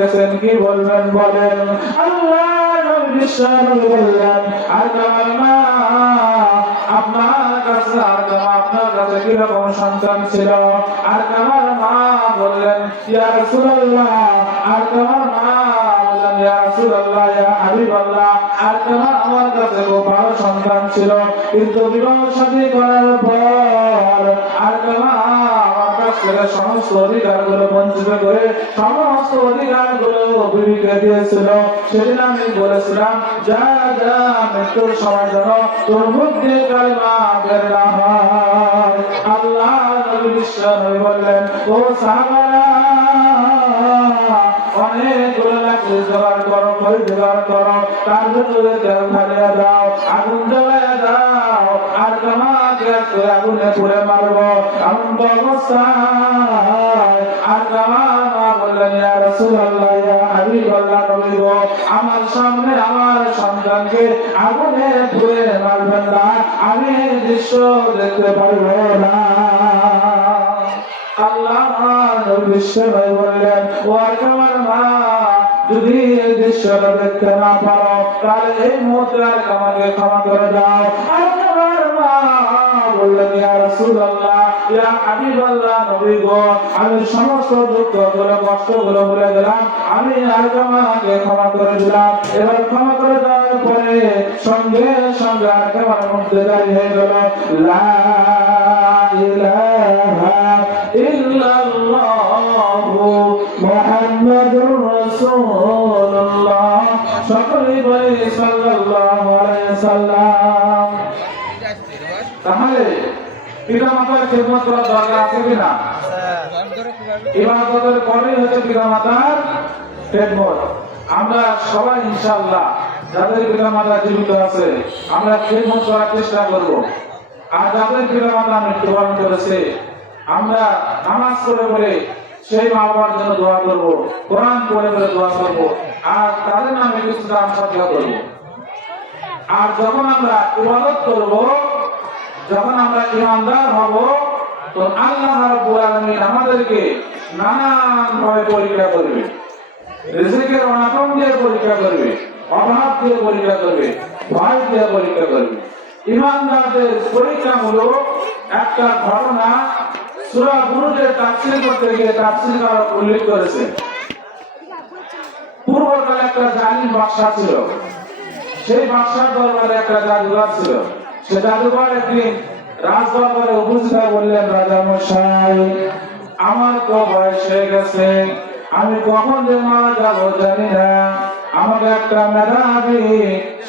গেছেন, কি বলবেন বলেন? আল্লাহ নবী বিশ্বনবী বললেন, আরকামার মা আপনার কাছে, আরকামা আপনার কাছে কিরকম সন্তান ছিল? আরকামার মা বললেন, ইয়া রাসূলুল্লাহ, আরকামার মা বললেন, ইয়া রাসূলুল্লাহ, ইয়া হাবিবাল্লাহ, আরকামা আমার কাছে খুব ভালো সন্তান ছিল, কিন্তু বিবাহ শাদী করার পর আরকামা আমার কাছ থেকে সমস্ত অধিকারগুলো বঞ্চিত করে সমস্ত অধিকারগুলো বিবিকে দিয়েছিল। সেদিন আমি বলেছিলাম, যা যা মৃত্যুর সময় যেন তোর মুখ দিয়ে কালিমা বের না হয়। আল্লাহ নবী বিশ্বনবী বললেন, ও সাহাবারা, অনেকগুলো লাকড়ি জোগাড় করো, খড়ি জোগাড় করো, তার জন্য তেল ঢালিয়ে দাও, আগুন জ্বালিয়ে দাও, আর কামাকে আগুনে পুড়ে মারবো। এমন অবস্থায় আর কামা বললেন, ইয়া রাসূলুল্লাহ, ইয়া হাবিবাল্লাহ, নবী গো, আমার সামনে আমার সন্তানকে আগুনে পুড়ে মারবেন না, আমি দৃশ্য দেখতে পারবো না। আল্লাহ নবী বিশ্বনবী বললেন, ও আরকামার মা, যদি এই দৃশ্যটা দেখতে না পারো তাহলে এই মুহূর্তে আরকামাকে ক্ষমা করে দাও। আরকামার মা বললেন, ইয়া রাসূলুল্লাহ, ইয়া হাবিবাল্লাহ, নবী গো, আমি সমস্ত দুঃখগুলো কষ্টগুলো ভুলে গেলাম, আমি আরকামাকে ক্ষমা করে দিলাম। এবার ক্ষমা করে দেওয়ার পরে সঙ্গে সঙ্গে আরকামার মধ্যে দাঁড়িয়ে হয়ে গেল, লা ইলাহা ইল্লাল্লাহু মুহাম্মাদুর রাসূলুল্লাহ, সকলেই বলে সাল্লাল্লাহু আলাইহি ওয়াসাল্লাম। তাহলে পিতা মাতার খেদমত করার দরকার আছে কিনা? ইবাদতের পরে হচ্ছে পিতা মাতার খেদমত। আমরা সবাই ইনশাআল্লাহ যাদের পিতা মাতা জীবিত আছে আমরা খেদমত করার চেষ্টা করব। আর যাদের পিতা মাতা মৃত্যুবরণ করেছে আমরা নামাজ পড়ে পড়ে সেই মা বাবার জন্য দোয়া করব, কোরআন পড়ে পড়ে দোয়া করব, আর তাদের নামে কিছু দান সদকা করব। আর যখন আমরা ইবাদত করব, যখন আমরা ঈমানদার হব, তো আল্লাহ রাব্বুল আলামিন আমাদেরকে নানান ভাবে পরীক্ষা করবে। রিজিকের অনাটন দিয়ে পরীক্ষা করবে, অভাব দিয়ে পরীক্ষা করবে, ভয় দিয়ে পরীক্ষা করবে। ঈমানদারদের পরীক্ষামূলক একটা ঘটনা সূরা বুরুজের তাফসীর করতে গিয়ে তাফসীরকারক উল্লেখ করেছে। পূর্বকালে একটা জালিম বাদশা ছিল, সেই বাদশার দরবারে একটা জাদুঘর ছিল। সে জাদুঘর একদিন রাজদরবারে উপস্থিত বললেন, রাজা মশাই, আমার তো বয়স হয়ে গেছে, আমি কখন যে মারা যাবো জানি না, আমাকে একটা মেধাবী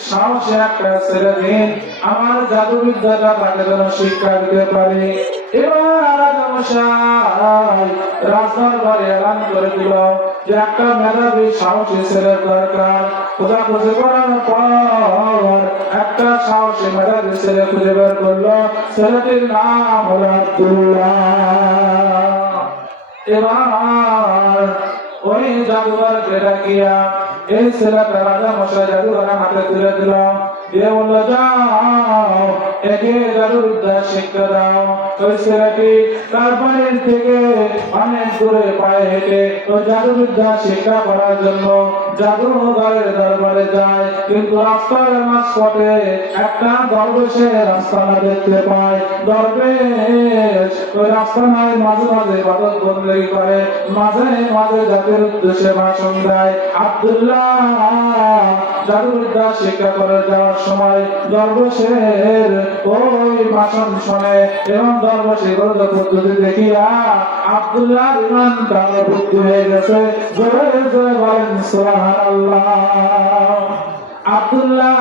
সাহসী একটা ছেলে দিন, আমার জাদুবিদ্যাটা তাকে যেন শিক্ষা দিতে পারি। এবার রাজা মশাই রাজদরবারে এলান করে দিল যে একটা মেধাবী সাহসী ছেলের দরকার। খোঁজাখুঁজি করার পর একটা সাহসী মেধাবী ছেলে খুঁজে বের করলো, ছেলেটির নাম হলো আব্দুল্লাহ। এবার ওই জাদুঘরকে ডাকিয়া এই ছেলেটা রাজা মশাই জাদুঘরের হাতে তুলে দিল, দিয়ে বললো, যাও একে জাদুবিদ্যা শিক্ষা দাও। ওই ছেলেটি তার বাড়ির থেকে অনেক দূরে পায়ে হেঁটে ওই জাদুবিদ্যা শিক্ষা করার জন্য জাদুঘরের দরবারে যায়, কিন্তু রাস্তার মাঝপথে একটা দরবেশের রাস্তানা দেখতে পায়। দরবেশ ওই রাস্তানায় মাঝে মাঝে ইবাদত বন্দেগী করে, মাঝে মাঝে জাতির উদ্দেশ্যে ভাষণ দেয়। আব্দুল্লাহ জাদুবিদ্যা শিক্ষা করে যাওয়ার সময় দরবেশের ওই ভাষণ শুনে এবং দরবেশের গরুর পদ্ধতি দেখিয়া আব্দুল্লাহর ঈমান তাহলে বুদ্ধি হয়ে গেছে। জোরে জোরে বলেন সুবহানাল্লাহ। আব্দুল্লাহ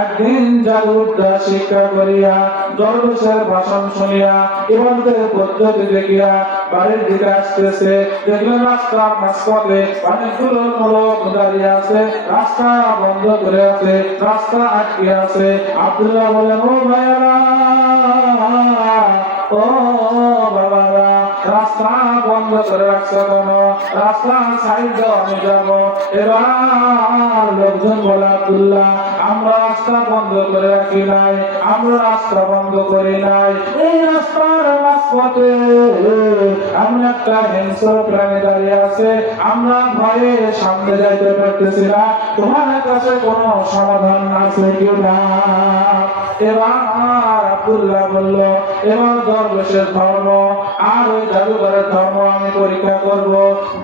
একদিন জাদুবিদ্যা শিক্ষা করিয়া দরবেশের ভাষণ শুনিয়া ইবাদতের পদ্ধতি দেখিয়া বাড়ির দিকে আসতেছে। দেখলেন রাস্তার মাঝপথে অনেকগুলো লোক দাঁড়িয়ে আছে, রাস্তা বন্ধ করে আছে, রাস্তা আটকে আছে। আব্দুল্লাহ বললেন, ও ভাইয়ারা, ও বাবারা, রাস্তা বন্ধ করে রাখছে কেন? রাস্তা সাইড দাও, আমি যাবো। এবার লোকজন বলে, আব্দুল্লাহ, আমরা রাস্তা বন্ধ করে রাখি নাই, আমরা রাস্তা বন্ধ করি নাই, এই রাস্তার রাজপথে এমন একটা হিংস্র প্রাণী দাঁড়িয়ে আছে, আমরা ভয়ে সামনে যাইতে পারতেছি না, তোমার কাছে কোনো সমাধান আছে কিনা? এবার আব্দুল্লাহ বলল, এবার দরবেশের ধর্ম আর ওই জাদুঘরের ধর্ম আমি পরীক্ষা করব।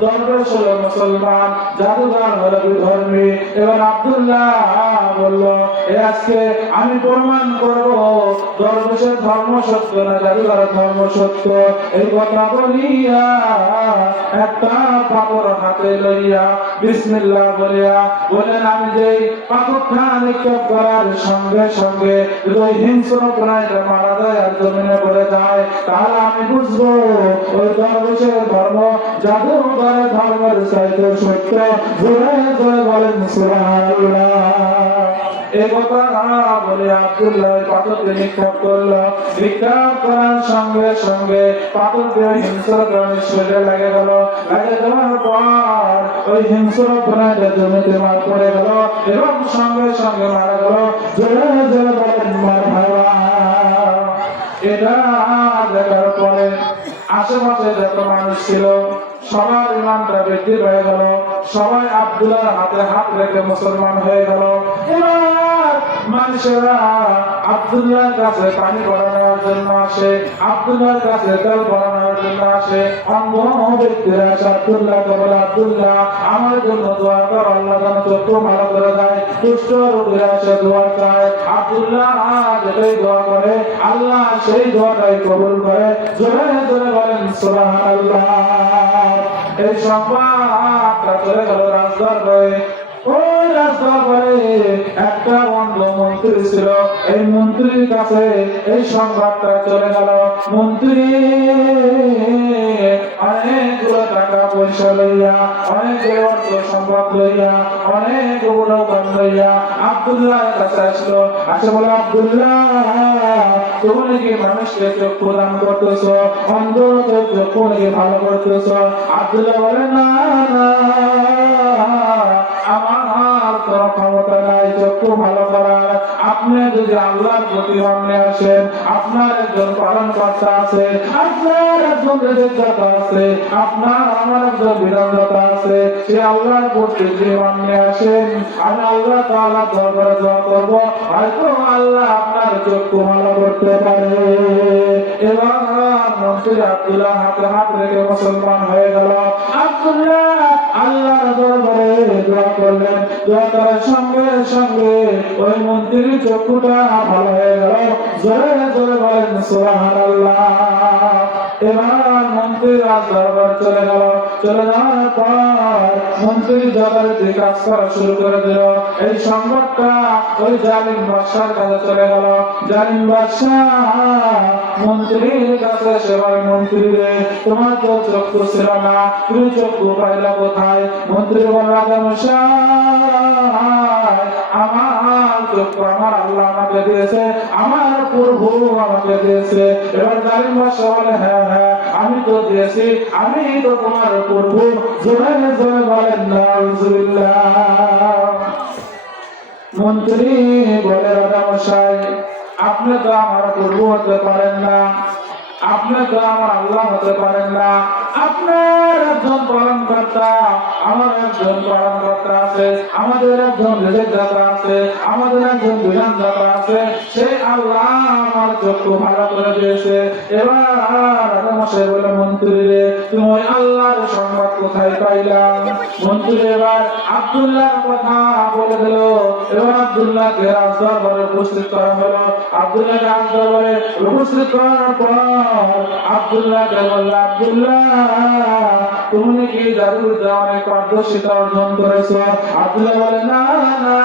দরবেশ হলো মুসলমান, জাদুঘর হলো বিধর্মী। এবার আব্দুল্লাহ বলল, আজকে আমি প্রমাণ করব দরবেশের ধর্ম সত্য না জাদুঘরের ধর্ম সত্য। এই কথা বলিয়া একটা পাথর হাতে লইয়া বিসমিল্লাহ বলিয়া বলেন, আমি যেই পাথরটা নিক্ষেপ করার সঙ্গে সঙ্গে ওই হিংস্র প্রাণীটা মারা যায় আর জমিনে পড়ে যায়, তাহলে আমি বুঝবো ওই দরবেশের ধর্ম জাদুঘরের ধর্মের চাইতে সত্য। জোরে জোরে বলেন সুবহানাল্লাহ। এই কথা বলে আব্দুল্লাহ পাথরকে নিক্ষেপ করলো। নিক্ষেপ করার সঙ্গে সঙ্গে পাথরকে হিংস্র প্রাণীর শরীরে লেগে গেল। লেগে যাওয়ার পর ওই হিংস্র প্রাণীটা জমিতে মার পড়ে গেল এবং সঙ্গে সঙ্গে মারা গেল। জোরে জোরে বলেন মারহাবা। এটা দেখার পরে আশেপাশে যত মানুষ ছিল সবার ইমানটা বৃদ্ধি পেয়ে গেল। সবাই আব্দুল্লাহর হাতে হাত রেখে মুসলমান হয়ে গেল। এবার মানুষেরা আব্দুল্লাহর কাছে পানি পড়ানোর জন্য আসে, আব্দুল্লাহর কাছে তেল পড়ানোর জন্য আসে। অন্ধ ব্যক্তিরা আসে আব্দুল্লাহকে বলে, আব্দুল্লাহ আমার জন্য দোয়া কর, আল্লাহ যেন চক্ষু ভালো করে দেয়। দুষ্ট রোগীরা এসে দোয়া চায়, আব্দুল্লাহ যেটাই দোয়া করে আল্লাহ সেই দোয়াটাই কবুল করে। জোরে জোরে বলেন সুবহানাল্লাহ। এই সংবাদটা চলে গেল রাজদরবারে। ওই রাজদরবারে একটা অন্ধ মন্ত্রী ছিল। এই মন্ত্রীর কাছে এই সংবাদটা চলে গেল। মন্ত্রী অনেকগুলো টাকা পয়সা লইয়া, অনেকগুলো অর্থ সম্পদ লইয়া, অনেকগুলো গান লইয়া আব্দুল্লাহ কাছে আসলো। আসে বলে, আব্দুল্লাহ তুমি নাকি মানুষকে চক্ষু দান করতেছ, অন্ধদের চক্ষু নাকি ভালো করতেছ? আব্দুল্লাহ বলে, না না, আমার কোনো ক্ষমতা নাই চক্ষু ভালো করার। আপনি যদি আল্লাহর প্রতি মানলে আসেন, আপনার একজন পালন কর্তা আছে, আপনার একজন রেজেকদাতা আছে, আপনার আমার একজন বিধানদাতা আছে, সে আল্লাহর প্রতি যে মানলে আসেন, আমি আল্লাহ তাআলার দরবারে দোয়া করব, হয়তো আল্লাহ আপনার চক্ষু ভালো করতে পারে। এবার মন্ত্রী আব্দুল্লাহ হাতে হাত রেখে মুসলমান হয়ে গেল। আব্দুল্লাহ আল্লাহর দরবারে দোয়া করলেন। দোয়া করার সঙ্গে সঙ্গে ওই মন্ত্রীর চক্ষুটা ভালো হয়ে গেল। জোরে জোরে বলেন সুবহানাল্লাহ। এবার মন্ত্রী রাজ দরবার চলে গেল। চলে যাওয়ার পর মন্ত্রী যথারীতি কাজ করা শুরু করে দিল। এই সংবাদটা ওই জালিম বাদশার কাছে চলে গেল। জালিম বাদশাহ মন্ত্রীর কাছে সেবার, মন্ত্রী রে তোমার তো চক্ষু ছিল না, তুমি চক্ষু পাইলা কোথায়? মন্ত্রী বলে, আমার চক্ষু আমার আল্লাহ আমাকে দিয়েছে, আমার প্রভু আমাকে দিয়েছে। এবার জালিম বাদশা বলে, হ্যাঁ হ্যাঁ আমি তো দিয়েছি, আমি তো তোমার প্রভু। জোরে জোরে বলেন নাউজুবিল্লাহ। মন্ত্রী বলে, রাজামশাই আপনি তো আমার প্রভু হতে পারেন না, আপনি তো আমার আল্লাহ হতে পারেন না। আপনার একজন পালনকর্তা, আমার একজন পালনকর্তা আছে, আমাদের একজন রিজিকদাতা আছে, আমাদের একজন বিধানদাতা আছে, সেই আল্লাহ আমার চক্ষু ভালো করে দিয়েছে। এবার রাজামশাই বলে, মন্ত্রী রে তুমি ওই আল্লাহর সংবাদ কোথায় পাইলা? মন্ত্রী এবার আব্দুল্লাহর কথা বলে দিল। এবার আব্দুল্লাহকে রাজদরবারে উপস্থিত করা হলো। আব্দুল্লাহকে রাজদরবারে উপস্থিত করার পর আব্দুল্লাহকে বলল, আব্দুল্লাহ তুমি কি জাদুতে অনেক পারদর্শিতা অর্জন করেছো? আব্দুল্লাহ বলে, না না,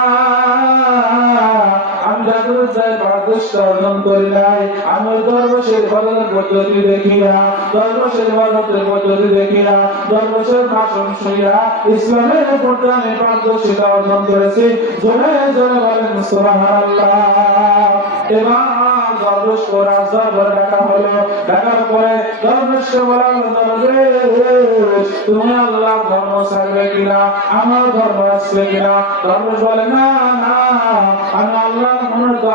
আমি জাদুতে পারদর্শিতা অর্জন করি নাই, আমি ওই দরবেশের ইবাদতের পদ্ধতি দেখিয়া, দরবেশের ইবাদতের পদ্ধতি দেখিয়া, দরবেশের ভাষণ শুনিয়া ইসলামের প্রতি আমি পারদর্শিতা অর্জন করেছি। জোরে জোরে বলেন সুবহানাল্লাহ। এবার দরবেশকে রাজদরবারে করে ডাকা হলো। ডাকার পরে দরবেশকে বলা হলো, দরবেশ তুমি আল্লাহর ধর্ম ছাড়বে কিনা, আমার ধর্ম আসবে কিনা? দরবেশ বলে, না না, আমি আল্লাহর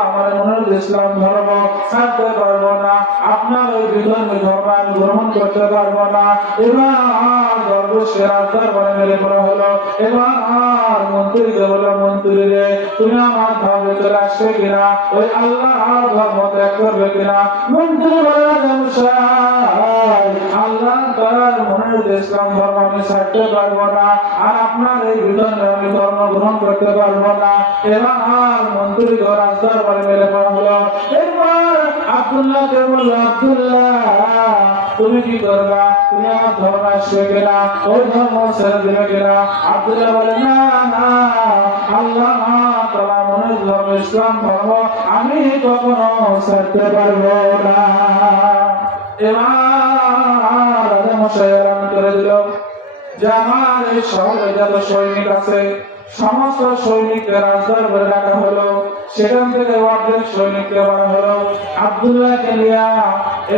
আমার মনের ইসলাম ধর্ম ছাড়তে পারবো না, আপনার ওই বিধর্মী ধর্ম আমি গ্রহণ করতে পারবো না। এবার দরবেশকে রাজদরবারে মেরে পড়া হলো। এবার মন্ত্রীকে বলল, মন্ত্রী রে, তুমি আমার ধর্মে চলে আসবে কিনা, ওই আল্লাহর ধর্ম ত্যাগ করবে কিনা? মন্ত্রী বলে, আল্লাহ তাআলার মনের ইসলাম ধর্ম আমি ছাড়তে পারবো না, আর আপনার এই বিধর্মে আমি ধর্ম গ্রহণ করতে পারবো না। এবার মন্ত্রী রাজদরবারে মেরে পড়া হলো। এরপর আব্দুল্লাহকে বলল, আব্দুল্লাহ তুমি কি করবা, তুমি আমার ধর্ম আসবে কিনা, ওই ধর্ম ছেড়ে দিবে কিনা? আব্দুল্লাহ বলে, না না, আল্লাহ তাআলা মনের ধর্ম ইসলাম ধর্ম আমি কখনো ছাড়তে পারবো না। এবার রাজা মশাই এলান করে দিল যে আমার এই শহরে যত সৈনিক আছে সমস্ত সৈনিককে রাজদরবারে ডাকা হলো। সেখান থেকে অর্ধেক সৈনিককে বলা হলো, আব্দুল্লাহকে নিয়া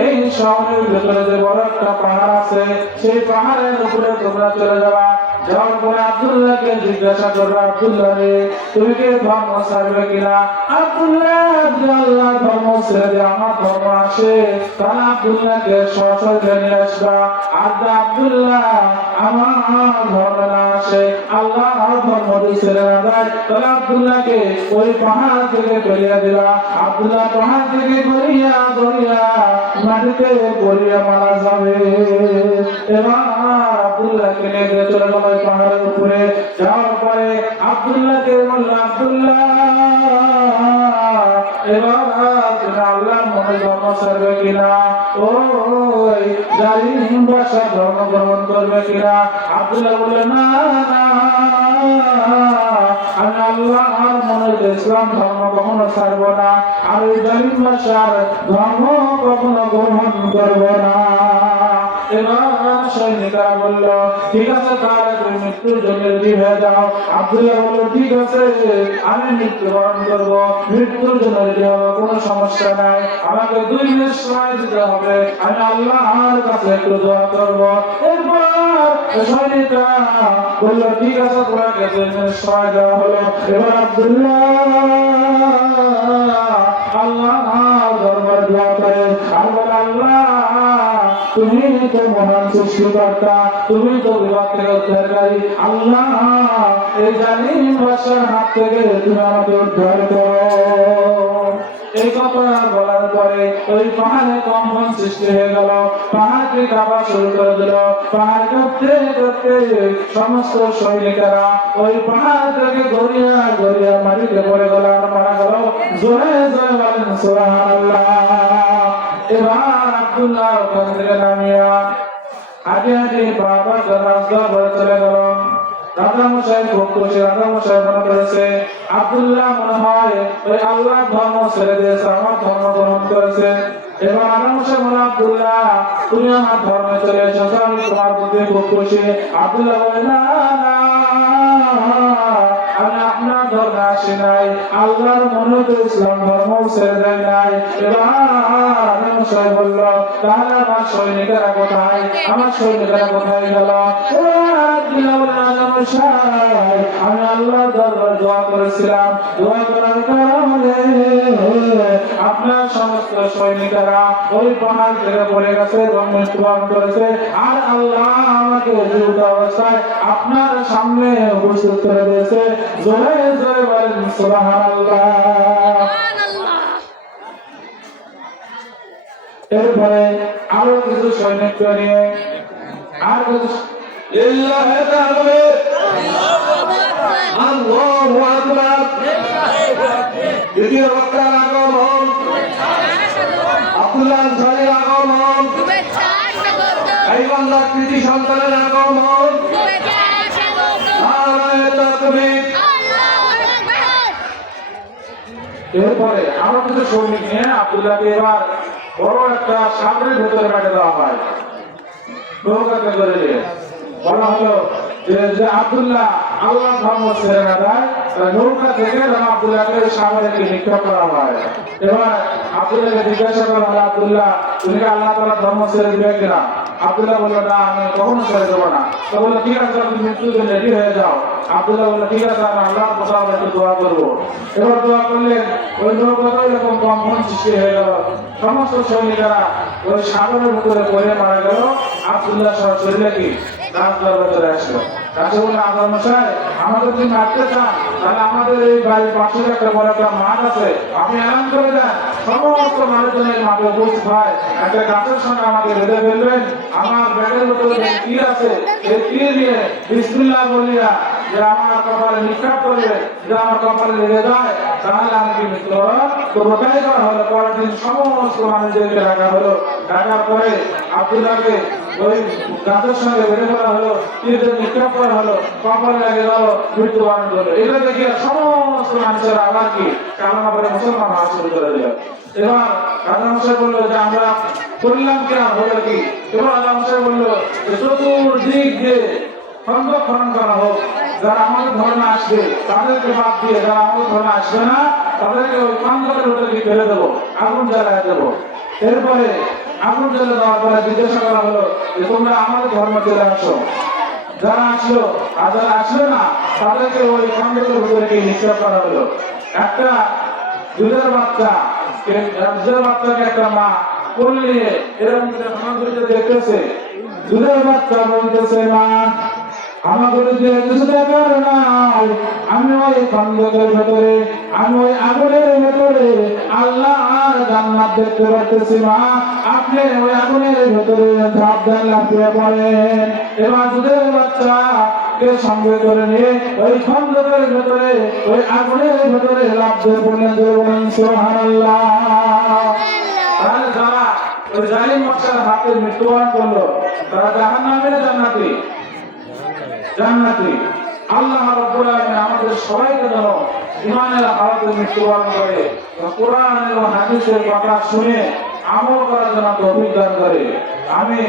এই শহরের ভেতরে যে বড় একটা পাহাড় আছে সেই পাহাড়ের উপরে তোমরা চলে যাবা। যাওয়ার পরে আব্দুল্লাহকে জিজ্ঞাসা করবে, আব্দুল্লাহ রে, তুমি কি ধর্ম ছাড়বে কিনা? আব্দুল্লাহ আল্লাহ ধর্ম ছেড়ে দিয়ে আমার ধর্ম আসে, তাহলে আব্দুল্লাহকে সশরীরে নিয়ে আসবা। আর আব্দুল্লাহ আমার ধর্ম না আসে, আল্লাহ ধর্ম ছেড়ে না যায়, তাহলে আব্দুল্লাহকে ওই পাহাড় থেকে ফেলিয়ে দিবা। আব্দুল্লাহ পাহাড় থেকে গড়িয়া গড়িয়া মাটিতে পড়িয়া মারা যাবে। এবার আব্দুল্লাহকে নিয়ে চলে গেল পাহাড়ের উপরে। যাওয়ার পরে আব্দুল্লাহকে বলল, আব্দুল্লাহ এবার তুমি আল্লাহর মনে ধর্ম ছাড়বে কিনা, ওই জালিম বাদশার ধর্ম গ্রহণ করবে কিনা? আব্দুল্লাহ বলল, না না, আমি আল্লাহর মনে ইসলাম ধর্ম কখনো ছাড়বো না, আর ওই জালিম বাদশার ধর্ম কখনো গ্রহণ করবো না। এবার সৈনিকরা বলল, ঠিক আছে, তাহলে তুমি মৃত্যুর জন্য রেডি হয়ে যাও। আব্দুল্লাহ বলল, ঠিক আছে, আমি মৃত্যুবরণ করবো, মৃত্যুর জন্য রেডি হবো, কোনো সমস্যা নাই, আমাকে 2 মিনিট সময় দিতে হবে, আমি আল্লাহর কাছে একটু দোয়া করবো। এরপর সৈনিকরা বলল, ঠিক আছে, তোমাকে 2 মিনিট সময় দেওয়া হলো। এবার আব্দুল্লাহ আল্লাহর দরবারে দোয়া করে আর বলে, আল্লাহ তুমি তো মহান সৃষ্টিকর্তা, তুমি তো বিপদ থেকে উদ্ধারকারী, আল্লাহ এই জালিম বাদশার হাত থেকে তুমি আমাকে উদ্ধার করো। এই কথা বলার পরে ওই পাহাড়ে কম্পন সৃষ্টি হয়ে গেল, পাহাড়কে কাঁপা শুরু করে দিল। পাহাড় কাঁপতে কাঁপতে সমস্ত সৈনিকেরা ওই পাহাড় থেকে গড়িয়া গড়িয়া মাটিতে পড়ে গেল আর মারা গেল। জোরে জোরে বলেন সুবহানাল্লাহ। এবার আব্দুল্লাহ ওখান থেকে নামিয়া আগে আগে বাবার রাজদরবারে চলে গেল। রাজামশাই খুব খুশি। রাজামশাই মনে করেছে আব্দুল্লাহ মনে হয় ওই আল্লাহ ধর্ম ছেড়ে দিয়েছে, আমার ধর্ম গ্রহণ করেছে। এবার রাজামশাই বলে, আব্দুল্লাহ তুমি আমার ধর্মে চলে এসেছো, আমি তোমার প্রতি খুব খুশি। আব্দুল্লাহ বলে, না না, আমি আপনার ধর্মে আসি নাই, আল্লাহর মনে তো ইসলাম ধর্ম ছেড়ে দেয় নাই। এবার রাজামশাই বলল, তাহলে আমার সৈনিকেরা কোথায়, আমার সৈনিকেরা কোথায় গেল? আমি আল্লাহর দরবারে দোয়া করেছিলাম, দোয়া করার কারণে আপনার সমস্ত সৈনিকেরা ওই পাহাড় থেকে পড়ে গেছে এবং মৃত্যুবরণ করেছে, আর আল্লাহ আমাকে জীবিত অবস্থায় আপনার সামনে উপস্থিত করে দিয়েছে। জোরে জোরে বলেন সুবহানাল্লাহ। এরপরে আরো কিছু সৈনিক নিয়ে আর কিছু লিল্লাহি তাকবীর, আল্লাহু আকবার। দ্বিতীয় বক্তার আগমন, আব্দুল্লাহ আনসারীর আগমন, গাইবান্ধার কৃতি সন্তানের আগমন। নারায়ে তাকবীর। এরপরে আরো কিছু সৈনিক নিয়ে আব্দুল্লাহকে এবার বড় একটা সাগরের ভেতরে কাটে দেওয়া হয়, নৌকাতে করে দিয়ে বলা হলো, যে আব্দুল্লাহ আল্লাহ ধর্ম ছেড়ে না দেয়, নৌকা থেকে যেন আব্দুল্লাহকে সাগরে নিক্ষেপ করা হয়। এবার আব্দুল্লাহকে জিজ্ঞাসা করা হয়, আব্দুল্লাহ তুমি কি আল্লাহ তাআলা ধর্ম ছেড়ে দিবে কিনা? আব্দুল্লাহ বলল, না আমি কখনো ছেড়ে দেবো না। তো বললো ঠিক আছে, তুমি মৃত্যুর জন্য রেডি হয়ে যাও। আব্দুল্লাহ বললো ঠিক আছে, আমি আল্লাহর কথা একটু দোয়া করবো। এবার দোয়া করলেন, ওই নৌকাটা এরকম কম্পন সৃষ্টি হয়ে গেল, সমস্ত সৈনিকেরা ওই সাগরের ভিতরে পড়ে মারা গেল। আব্দুল্লাহ সহ শরীরে কি রাজদরবার ভেতরে আসলো। রাজা বললেন, আল্লাহ মশাই আমাদের যদি মারতে চান তাহলে আমাদের এই বাড়ির পাশে একটা বড় একটা মাঠ আছে, আপনি এলান করে দেন, সমস্ত মানুষজনের মাঠে উপস্থিত হয়, একটা গাছের সঙ্গে আমাকে বেঁধে ফেলবেন, আমার ব্যাগের ভিতরে তীর আছে, সেই তীর নিয়ে বিসমিল্লাহ বলিয়া যে আমার কপালে নিক্ষেপ করবে, যে আমার কপালে লেগে যায় তাহলে আমি কি মৃত্যুবরণ করবো। তাই করা হলো। পরের দিন সমস্ত মানুষদেরকে ডাকা হলো। ডাকার পরে আব্দুল্লাহকে ওই গাছের সঙ্গে বেঁধে ফেলা হলো, তীর নিক্ষেপ করা হলো, কপালে লেগে গেল, মৃত্যুবরণ করলো। এটা দেখে সমস্ত মানুষেরা আবার কি কালেমা পড়ে মুসলমান হওয়া শুরু করে দিল। এবার রাজা মশাই বললো যে আমরা করলাম কি আর হলো কি? এবার রাজা মশাই বললো যে চতুর্দিক দিয়ে খন্দক খনন করা হোক, যারা আমাদের ধর্মে আসবে তাদেরকে বাদ দিয়ে যারা আমাদের ধর্মে আসবে না তাদেরকে ওই খন্দকের ভিতরে ফেলে দেবো, আগুন জ্বালায় দেবো। এরপরে আগুন জ্বালে দেওয়ার পরে জিজ্ঞাসা করা হলো যে তোমরা আমাদের ধর্ম চলে আসো। যারা আসলো আর যারা আসলো না তাদেরকে ওই খন্দকের ভিতরে নিক্ষেপ করা হলো। একটা দুধের বাচ্চাকে একটা মা কোল নিয়ে এরকম দেখতেছে, দুধের বাচ্চা বলতেছে, মা আমাদের যে কিছু দেখার নাই, আমি ওই খন্দকের ভেতরে, আমি ওই আগুনের ভেতরে আল্লাহ আর জান্নাত দেখতে পারতেছি, মা আপনি ওই আগুনের ভেতরে ঝাঁপ দেন, লাফিয়ে পড়েন। এবার দুধের বাচ্চা কে সঙ্গে করে নিয়ে ওই খন্দকের ভেতরে ওই আগুনের ভেতরে লাফ দিয়ে পড়লেন। সুবহানাল্লাহ। তাহলে যারা ওই জালিম বাদশার হাতে মৃত্যুবরণ করলো তারা জাহান্নামী না জান্নাতি? জান্নাতি। আল্লাহ রাব্বুল আলামিন আমাদের সবাইকে যেন ঈমানের হালাতে মৃত্যুবরণ করে কোরআন এবং হাদিসের কথা শুনে আমল করার জন্য তৌফিক দান করে। আমি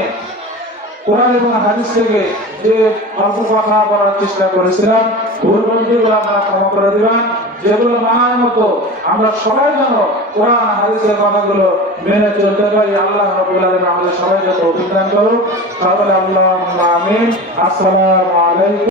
কোরআন এবং হাদিস থেকে যে অল্প কথা বলার চেষ্টা করেছিলাম, ভুল ভ্রান্তিগুলো আপনারা ক্ষমা করে দিবেন। যেগুলো মানার মতো আমরা সবাই যেন কোরআন হাদিসের কথাগুলো মেনে চলতে পারি। আল্লাহ রাব্বুল আলামিন আমাদের সবাইকে তৌফিক দান করুন। সকলে আল্লাহুম্মা আমিন। আসসালামু আলাইকুম।